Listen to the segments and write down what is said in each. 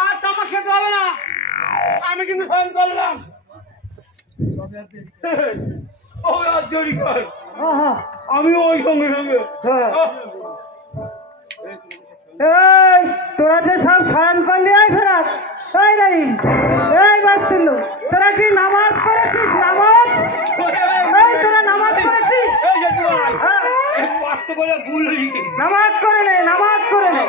আর তামাক খেতে হবে না, আমি কিন্তু ফোন করলাম। আমি ওই সঙ্গে সঙ্গে তোরা যে সব শয়ন করলি ফেরাত তাই নাই এই বাচ্চুল তোরা কি নামাজ পড়েছিস? নামাজ তোরা নামাজ পড়েছিস? নামাজ করে নে, নামাজ করে নে।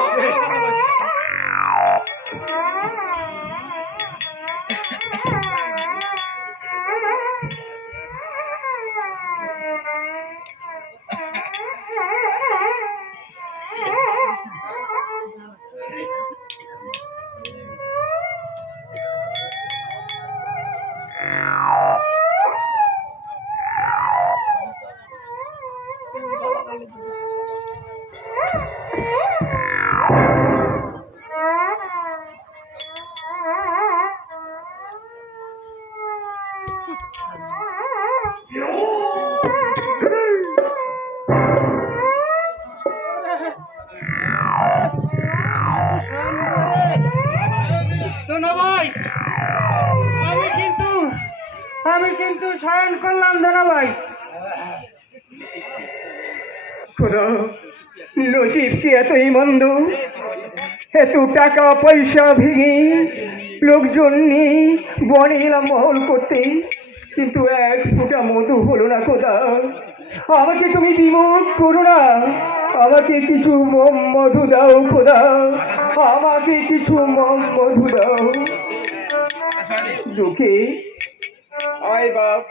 আমি কিন্তু শয়ন করলাম দাদা ভাই। নসিব কি এতই মন্দ, এত টাকা পয়সা ভেঙে লোকজন নিয়ে বনে এলাম মহল করতে, কিন্তু এক ফোঁটা মধু হলো না। খোদা আমাকে তুমি বিমুখ করো না, আমাকে কিছু মধু দাও খোদা, আমাকে কিছু মধু দাও। দুঃখে আয় বাপ,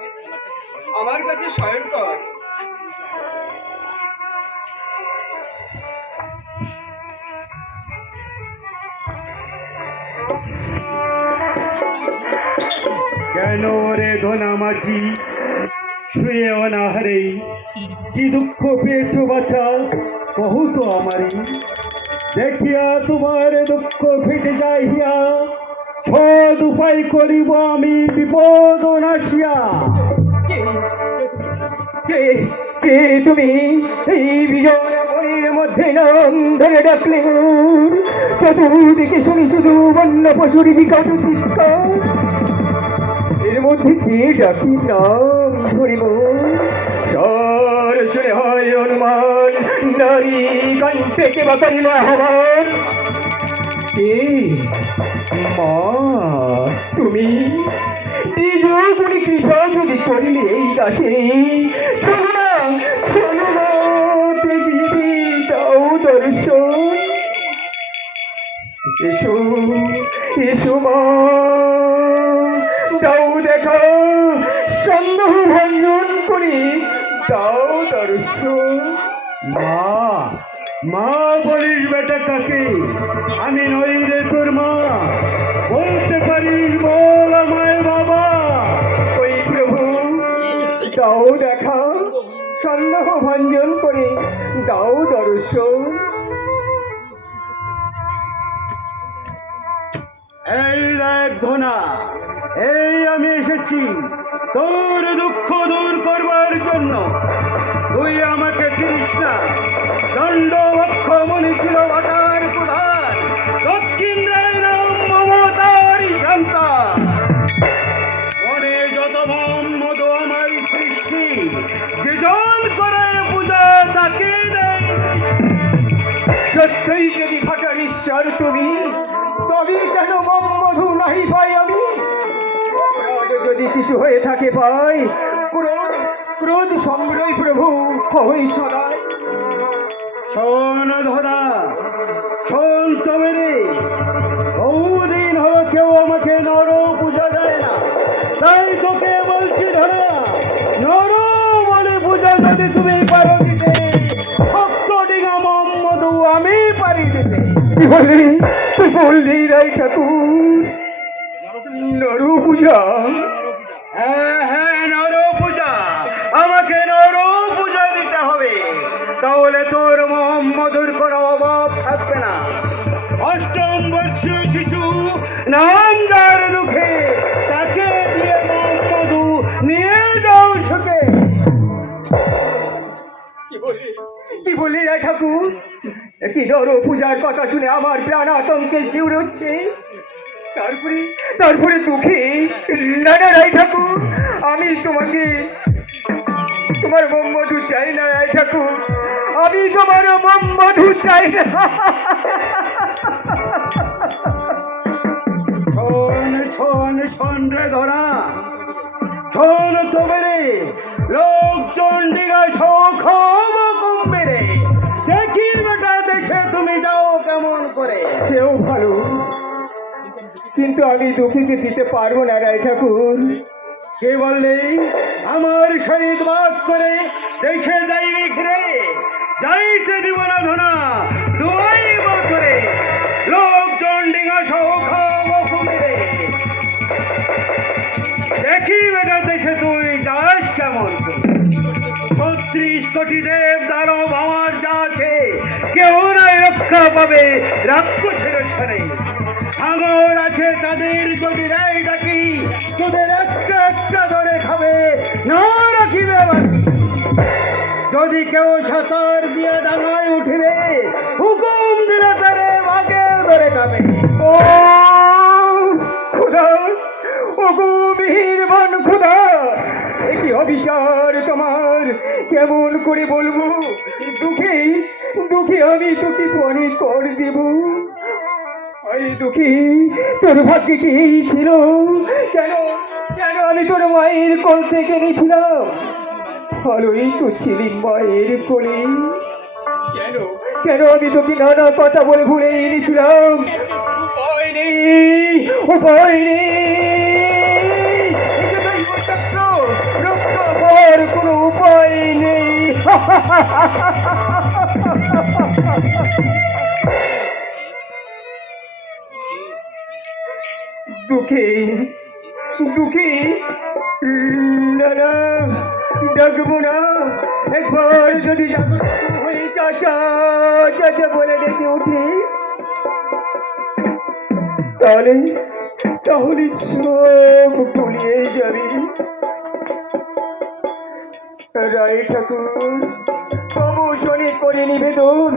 আমার কাছে শয়ন কর। কেন রে ধনা মাঝি শুয়ে অনাহারে, কি দুঃখ পেয়েছ বাছা কহু তো আমারই। দেখিয়া তোমার দুঃখ ফেটে যাইয়া, সদ উপায় করিব আমি বিপদ নাশিয়া। কে তুমি এই বিজয় মনের মধ্যে নাম ধরে ডাকলে? চতুর্দিকে শুনি শুধু বন্য পশুর বিকট চিৎকার, এর মধ্যে কে ডাকি নাম ধরিব? স্বর শুনে হয় অনুমান, নারী কণ্ঠে কে বাতারি না হবার। কে মা তুমি? নিজ গুণী কৃপা যদি করিলে এই দাসে, শোনো না শোনো না, দেখিবি দাও দর্শন। এসো এসো মা, দাও দেখা, সন্দেহ ভঞ্জন করি দাও দর্শন। মা মা বলিস বেটা কাকে? আমি নই রে তোর মা, বলতে পারিস বল আমায় বাবা। ওই প্রভু দাও দেখা, সন্দেহ ভঞ্জন করে দাও দর্শন। এই দেখ ধনা, এই আমি এসেছি তোর দুঃখ দূর করবার জন্য। তুই আমাকে চিনিস না, দণ্ড বক্ষ মনি ছিল ভাটার প্রধান, দক্ষিণ রায় নাম মমতারি সন্তান। মনে যত মদ আমার সৃষ্টি, যে জন করে পূজা তাকে দেয়। সত্যই যদি ভাটার ঈশ্বর তুমি, তবে কেন মধু নাহি পাই আমি? যদি কিছু হয়ে থাকে পাই, ক্রোধ ক্রোধ সংগ্রহ প্রভু হই সদাই। শোন ধরা, শোন তবে রে, বহুদিন হলো কেউ আমাকে নর পূজা দেয় না, তাই তোকে বলছি ধরা, নর বলে পূজা যদি তুমি পারো দিতে, ভক্ত ডিঙা মধু আমি পারি দিতে। তুই বললি রাই ঠাকুর, নর পূজা? হ্যাঁ হ্যাঁ, নর পূজা, আমাকে নর পূজা দিতে হবে, তাহলে তোর মধুর কোনো অভাব থাকবে না। অষ্টম বর্ষীয় শিশু নামদার দুঃখে, তাকে দিয়ে মধু নিয়ে যাও সুখে। কি বললি রে ঠাকুর? কি নর পূজার কথা শুনে আমার প্রাণ আতঙ্কে শিউরছে। তারপরে তারপরে দুঃখী, না না রায় ঠাকুর, আমি তোমাকে তোমার মধু চাই না রায় ঠাকুর, আমি তোমার মধু চাই না। শোন শোন শোন রে ধরা, শোন তবে রে, লোকজন ডিগা কমবে রে। দেখি বেটা দেখে তুমি যাও কেমন করে। সেও ভালো, কিন্তু আমি দুঃখীকে দিতে পারবো না রায় ঠাকুর। কে বললে আমার সহিত বাদ করে দেখে যাইবি রে? যাইতে দিব না ধনা, দুয়াইব করে লোকজন ডিঙা কমবে রে। দেখি বেটা দেখে তুই যাস কেমন করে। ৩৬ কোটি দেব দানব আমার যা আছে, কেউ নাই রক্ষা পাবে রাক্ষসের ছাড়ে। আঙর আছে তাদের যদি রায় ডাকি, তোদের একটা একটা ধরে খাবে, না রাখিবে বাকি। যদি কেউ সাঁতার দিয়ে ডাঙায় উঠিবে, হুকুম দিলে তারে বাগে ধরে খাবে। ও খুদা, ও গভীরবান খুদা, এ কি অবিচার তোমার! কেমন করে বলবো? দুঃখী দুঃখী, আমি তোকে পরে কর দেব। এই দুঃখী, তোর ভাগ্যে কি ছিল? কেন কেন আমি তোর মায়ের কোল থেকে নিয়েছিলাম? ভালোই তো ছিলি মায়ের কোলে। কেন কেন আমি তোকে নানা কথা বলে ভুলে এনেছিলাম? উপায় নেই, উপায় নেই, রক্ত হওয়ার কোনো উপায় নেই। দুঃখী দুঃখী, না না, ডাকবো না। একবার যদি ওই চাচা চাচা বলে ডেকে উঠি, তাহলে তাহলে সব ভুলিয়ে যাবি। রায় ঠাকুর, তবু শনি করে নিবেদন,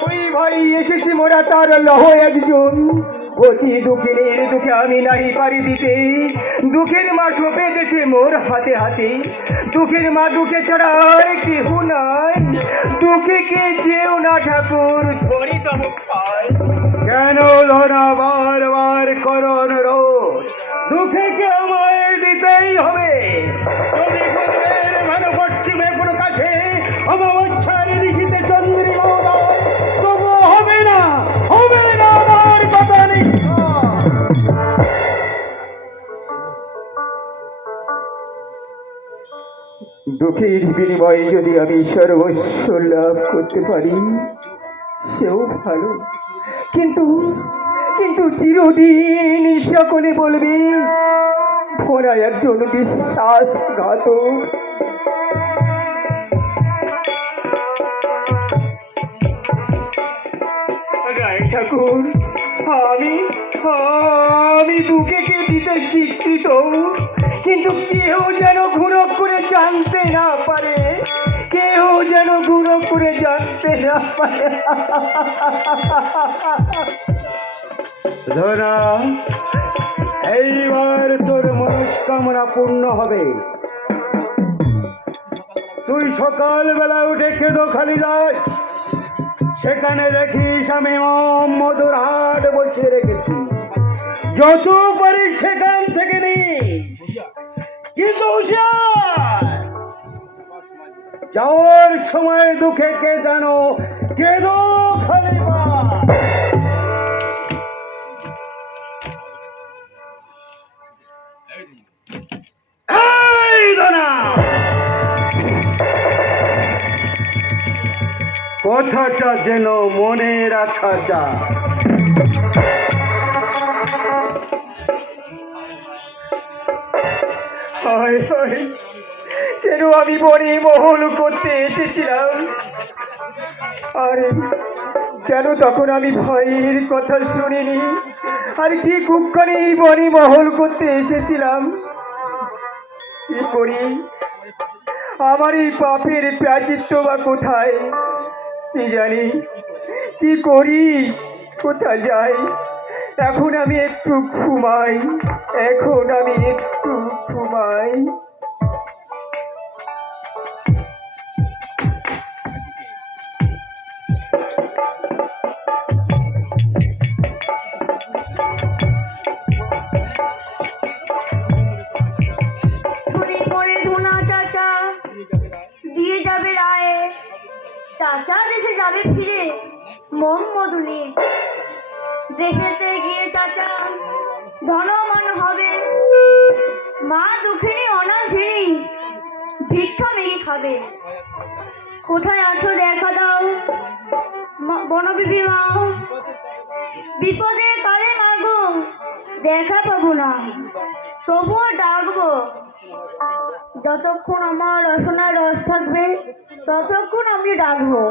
দুই ভাই এসেছি মোরা তার লহ একজন। অতি দুঃখিনীর দুঃখে আমি নাই পারি দিতে, দুঃখের মা সপে দেখে মোর হাতে হাতে। দুঃখের মা দুঃখে ছাড়া আর কেহ নাই, দুঃখীকে যেও না ঠাকুর, ধরি তব পায়। কেন ধরা বারবার করণ রোধ? দুঃখীকে আমায় দিতেই হবে। যদি পূর্বের ভালো পশ্চিমে কোনো কাছে অমাবস্যার ঋষিতে চন্দ্রিমোদয়, তবু হবে না, হবে না আমার কথা নেই। দুঃখের বিনিময়ে যদি আমি সর্বস্ব লাভ করতে পারি, সেও ভালো। কিন্তু কিন্তু চিরদিন সকলে বলবে ভোলা একজন বিশ্বাসঘাতক। রায় ঠাকুর, আমি আমি দুঃখকে দিতে শিক্ষিত, কিন্তু কেউ যেন ঘুরক করে জানতে না পারে, কেউ যেন ঘুরক করে জানতে না পারে। ধরা, এইবার তোর মনস্কামনা পূর্ণ হবে। তুই সকালবেলা উঠে কেঁদো খালি যাস, সেখানে দেখিস আমি মধুর হাট বসিয়ে রেখেছি। যত পারিস সেখান থেকে নি, কিন্তু যাওয়ার সময় দুঃখে কে জানো কেঁদো খালি পা। এই ধনা, কথাটা যেন মনে রাখা যায়। হায় হায়, কেন আমি বনে মহল করতে এসেছিলাম, আরে কেন তখন আমি ভাইয়ের কথা শুনিনি? আর কি কুক্ষণে এই বনে মহল করতে এসেছিলাম? কি করি আমার এই পাপের প্রাচিত্য বা কোথায়? কি জানি, কি করি, কোথায় যাই? এখন আমি একটু ঘুমাই, এখন আমি একটু ঘুমাই। ছুরি করে ধুনা চাচা দিয়ে যাবে রায়ে, চাচা দেশে যাবে ফিরে মোহাম্মদ নিয়ে। দেশেতে গিয়ে চাচা ধনবান হবে, মা দুঃখিনী অনাথিনী ভিক্ষা মেয়ে খাবে। কোথায় আছো দেখা দাও বনবিবি মা, বিপদের কালে মাগো দেখা পাবো না, তবুও ডাকবো। যতক্ষণ আমার রসনার রস থাকবে ততক্ষণ আমি ডাকবো।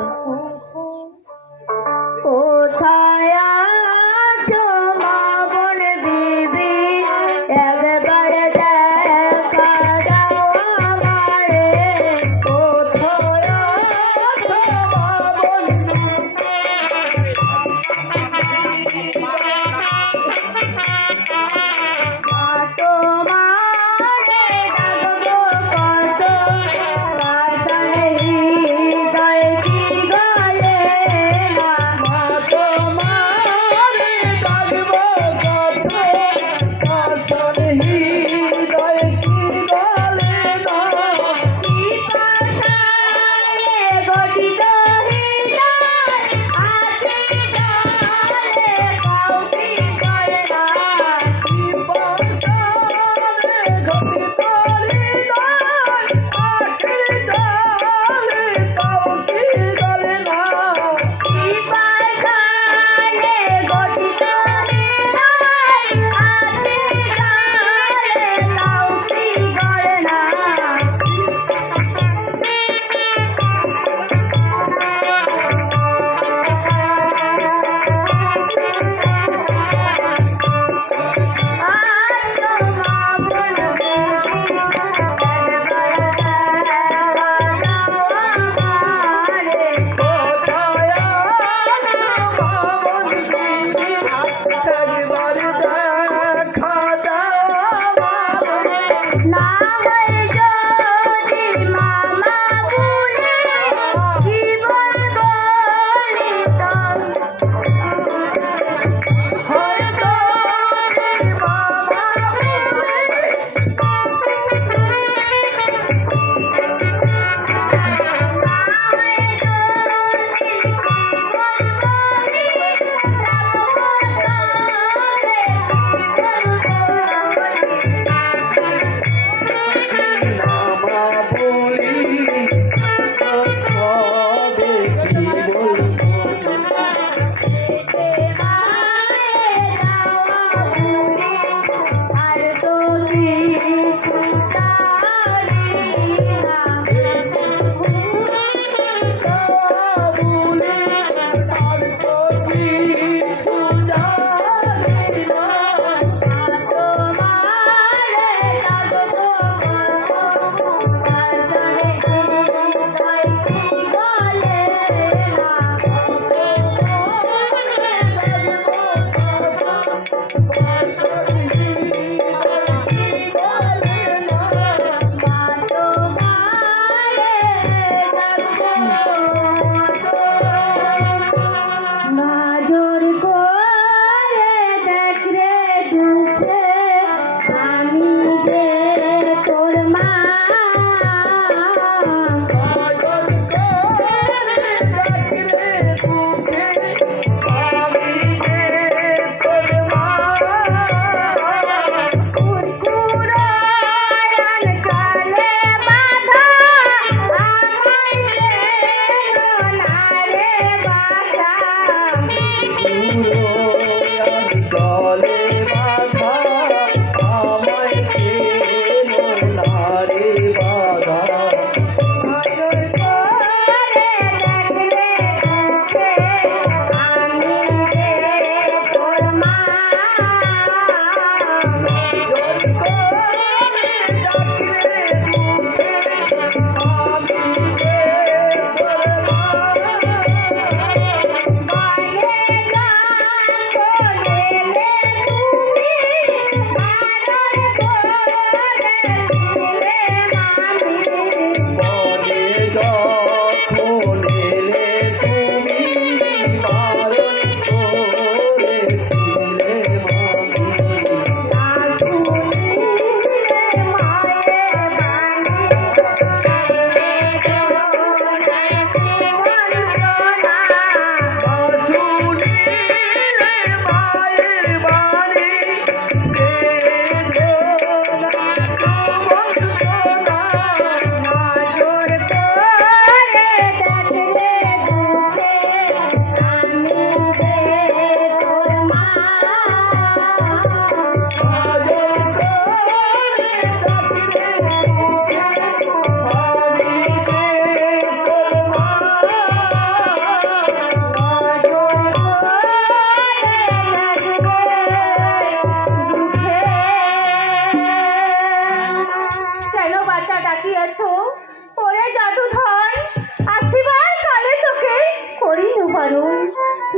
কোথায় আছো মা বনবিবি, একবার দেখা দাও আমারে। কোথায় আছো মা বনবিবি, মা তোমারে ডাকবো কত, পাষাণে হৃদয় কি গো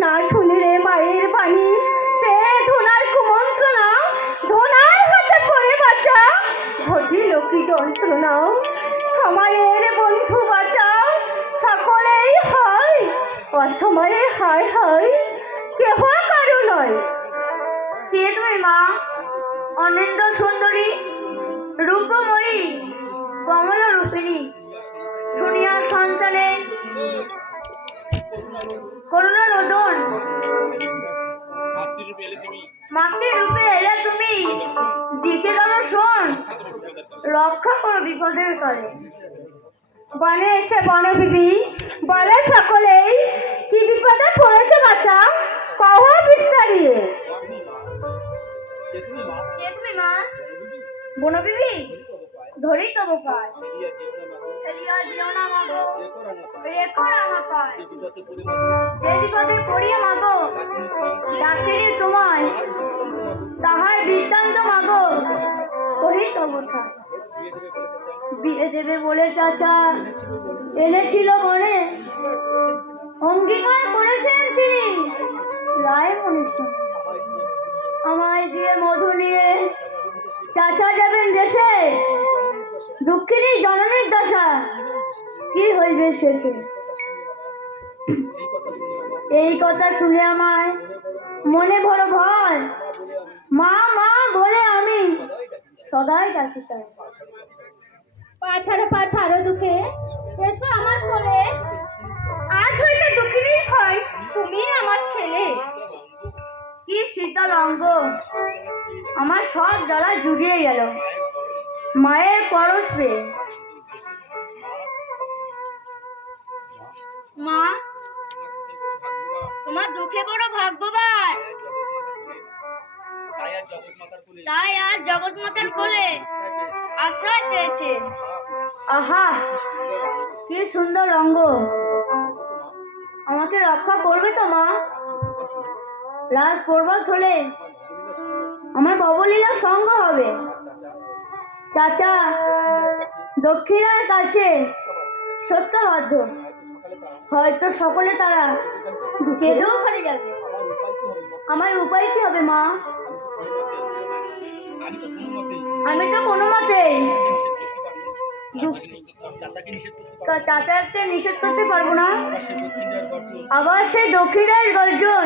না শুনিলে মায়ের বাণী, পেয়ে ধনার কুমন্ত্রণা, ধনার হাতে পড়ে বাঁচা, ঘটিল কি যন্ত্রণা, সময়ের বন্ধু বাঁচা, সকলেই হয় অসময়ে, হায় হায় কেহ কারো নয়। কে তুমি মা? অনিন্দ সুন্দরী, রূপময়ী, কমল রূপিণী, শুনিয়া সন্তানে করুণা রোদন, মাতৃরূপে এলে তুমি, দিতে দর্শন, রক্ষা করো বিপদের কালে। বনে এসে বনবিবি বলে সকলেই, কি বিপদে পড়েছে বাচ্চা, কহ বিস্তারিয়ে। কে তুমি মা? বনবিবি, ধরি তবু পায়, ফেলিয়া দিও না মাগো, রেখো রাঙা পায়। যে বিপদে পড়িয়া মাগো, ডাকিনি তোমায়, তাহার বৃত্তান্ত মাগো, করি তবু ঠায়। বিয়ে দেবে বলে চাচা এনেছিল মনে, অঙ্গীকার করেছেন তিনি রায় মনীষী। আমায় দিয়ে মধু নিয়ে চাচা যাবেন দেশে, দুঃখিনী জননীর দশা কি হইবে শেষে। এই কথা শুনে আমায় মনে বড় ভয়, মা মা বলে আমি সদাই ডাকি চাই। পা ছাড়ো দুঃখে, এসো আমার কোলে, আজ হইতে দুঃখিনীর হয় তুমি আমার ছেলে। কি শীতল অঙ্গ, আমার সব জ্বালা জুড়িয়ে গেল মায়ের পরশে। মা, তোমার দুঃখে বড় ভাগ্যবান, তাই আজ জগৎ মাতার কোলে আশ্রয় পেয়েছে। আহা, কি সুন্দর অঙ্গ, আমাকে রক্ষা করবে তো মা? রাজ পর্বত হলে আমার ববলীলা সঙ্গ হবে। চাচা দক্ষিণার কাছে সত্যবদ্ধ, হয়তো সকলে তারা কেঁদেও খালি যাবে। আমার উপায় কি হবে মা? আমি তো কোনো মতেই চাচাকে নিষেধ করতে পারবো না। আবার সেই দক্ষিণের গর্জন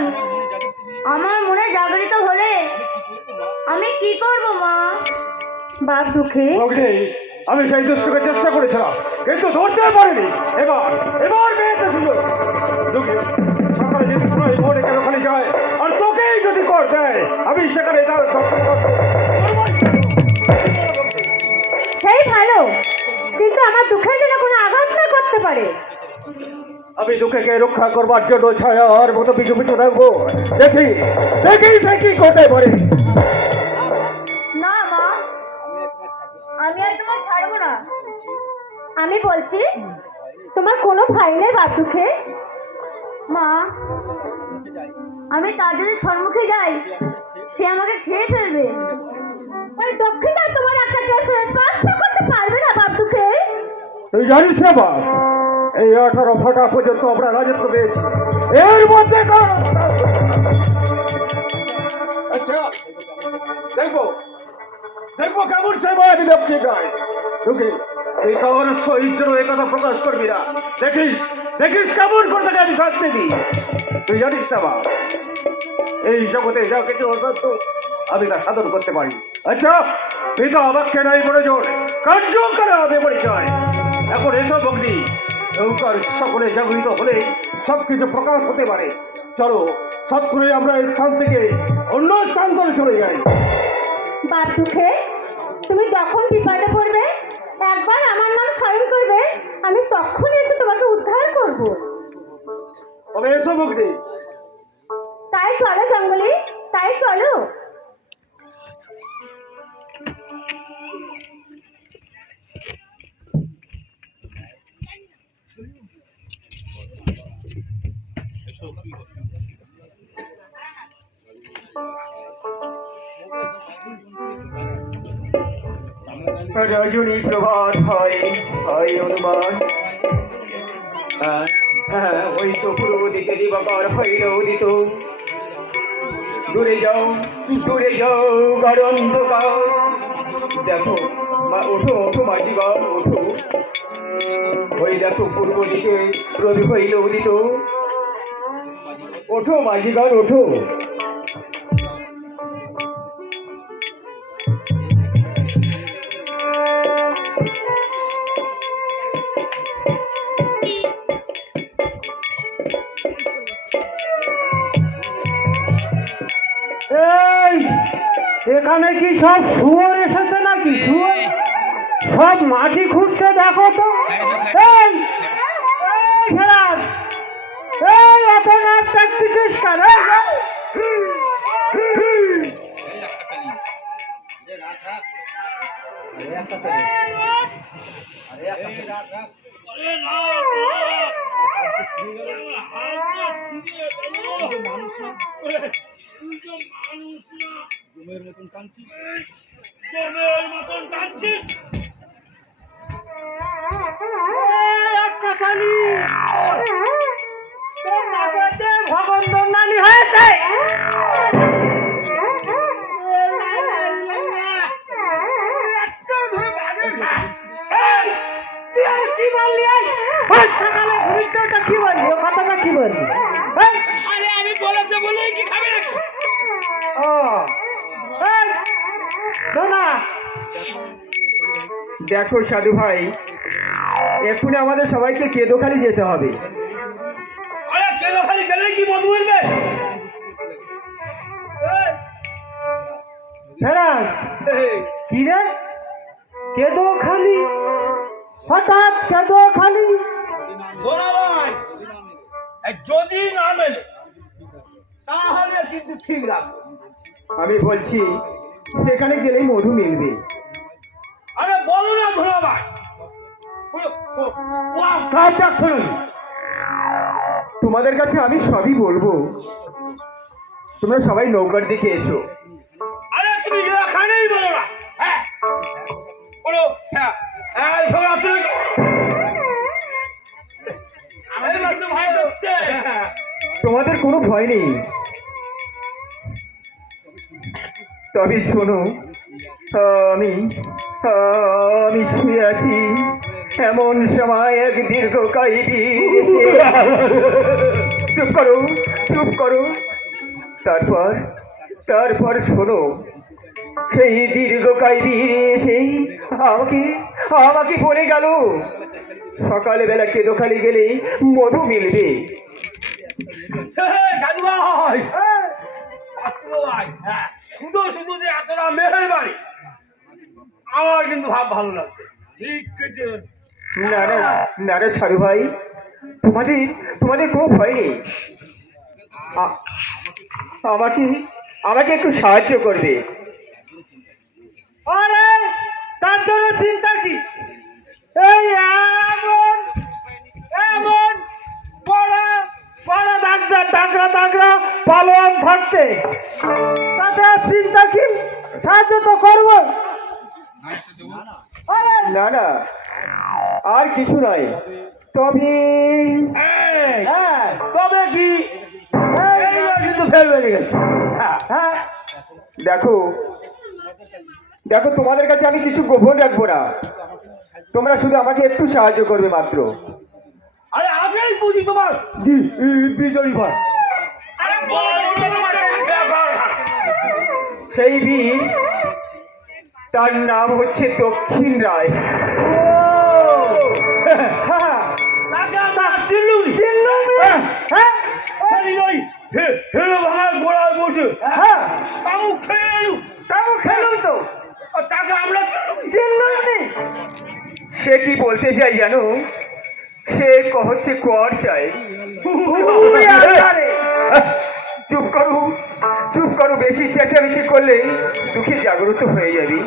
আমার মনে জাগরিত হলে আমি কি করব মা? বাপ দুঃখে আমি সেই দুষ্টকে চেষ্টা করেছিলাম, কিন্তু ধরতে পারিনি। এবার এবার পেয়েছে সুযোগ। দুঃখে সকালে যদি পুরো মনে কেন ওখানে যায়, আর তোকেই যদি কর দেয়, আমি সেখানে সেই ভালো, কিন্তু আমার দুঃখের যেন কোনো আঘাত না করতে পারে। আমি দুঃখকে রক্ষা করবার জন্য ছায়ার মতো পিছু পিছু রাখবো। দেখি দেখি দেখি কোথায় পড়ে। না মা, আমি আর তোমার ছাড়বো না। আমি বলছি তোমার কোনো ভাই নেই বাপ দুঃখে? মা, আমি তার যদি সম্মুখে যাই, সে আমাকে খেয়ে ফেলবে। ওই দক্ষিণা তোমার একটা কেস স্পর্শ করতে পারবে না বাপ দুঃখে। তুই জানিস না বাপ, এই 18 ফোঁটা পর্যন্ত আমরা রাজত্ব পেয়েছি, এর মধ্যে আচ্ছা দেখবো দেখবো কেমন সে মায়াবী লক্ষ্মী গায়। তুই তুই কারোর শহীদ জন্য এই কথা প্রকাশ করবি না। দেখিস দেখিস কেমন করে তাকে আমি শাস্তি দিই। তুই জানিস না বাপ, এই জগতে যা কিছু অসাধ্য আমি তা সাধন করতে পারি। আচ্ছা পিতা অবাক্যে নাই প্রয়োজন, কার্য করে হবে পরিচয়। এখন এসব অগ্নি নৌকার সকলে জাগরিত হলে সবকিছু প্রকাশ হতে পারে। চলো সত্তরে আমরা এই স্থান থেকে অন্য স্থান করে চলে যাই। বাপ দুঃখে তুমি যখন বিপদে পড়বে একবার আমার নাম স্মরণ করবে, আমি তখন এসে তোমাকে উদ্ধার করব। তবে এসব অগ্নি তাই চলো জঙ্গলে, তাই চলো। রজনী প্রভাত হয় হয় অনুমান, হ্যাঁ, ওই তো পূর্ব দিকে দিবাকর হইল উদিত। দূরে যাও গাঢ় অন্ধকার। দেখো ওঠো ওঠো মাঝিগণ ওঠো, ওই দেখো পূর্ব দিকে রবি হইল উদিত। ওঠো মাঝিগণ ওঠো। এই এখানে কি সব শুয়োর এসেছে নাকি? শুয়োর সব মাটি খুঁড়ছে, দেখো তো। এই ফেরাজ, এই এত রাত প্র্যাকটিস কর। ভগবন্দানি হয়েছে। কি বললি ও কথাটা কি বললি? আরে আমি বলেছে বলেই কি খাবে না? ও না, দেখো সাধু ভাই, এক্ষুনি আমাদের সবাইকে কেদোখালি যেতে হবে। আরে কেলো খালি গেলে কি মধু বলবে? ফেরাজ কি রে? কেদো খালি, হঠাৎ কেদো খালি? শোনা ভাই, যদি না মেলে তাহলে কিন্তু ঠিক রাখবো। আমি বলছি সেখানে গেলেই মধু মিলবে। আরে বলো না ধরা ভাই, কাজটা শুনুন, তোমাদের কাছে আমি সবই বলবো, তোমরা সবাই নৌকার দিকে এসো। আরে তুমি এখানেই বলো না। হ্যাঁ বলো, হ্যাঁ হ্যাঁ সবাই আসলে আমাদের কাছে ভাই হচ্ছে। তোমাদের কোনো ভয় নেই। তবে শোনো, আমি আমি শুয়ে আছি এমন সময় এক দীর্ঘকায় বীর এসে চুপ করো চুপ করো। তারপর শোনো, সেই দীর্ঘকায় বীর এসে আমাকে বলে গেল সকালবেলা কেদোখালি গেলে মধু মিলবে। সাধু ভাই, পাত্র ভাই, হ্যাঁ শুধু শুধু যে এতটা মেহের বাড়ি আমার কিন্তু ভাব ভালো লাগছে। ঠিক আছে না রে সারু ভাই, তোমাদের কোনো ভয় নেই। আমাকে একটু সাহায্য করবে। আরে তার জন্য চিন্তা কি? এই এমন বড় বড় দাগরা পালোয়ান থাকতে তাতে চিন্তা কি? সাহায্য তো করবো। না আর কিছু নয়। তবে হ্যাঁ, তবে কি কিন্তু ফেল বেড়ে গেছে। হ্যাঁ দেখো তোমাদের কাছে আমি কিছু গোপন রাখবো না, তোমরা শুধু আমাকে একটু সাহায্য করবে মাত্র। আরে আগেই বুঝি তোমার বিজয়ী ভাই। আরে সেই বীর, তার নাম হচ্ছে দক্ষিণ রায়। সে কি বলতে চাই জানো? সে হচ্ছে কর চাই। চুপ করো, বেশি চেঁচামেচি করলে দুঃখে জাগ্রত হয়ে যাবি।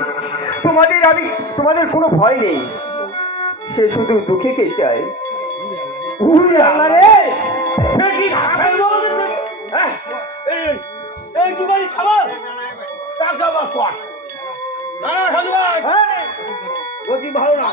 তোমাদের কোনো ভয় নেই, সে শুধু দুঃখীকে চায়। এই দুবারই খাবার টাকা বা না সাধু ভাই, ভালো না।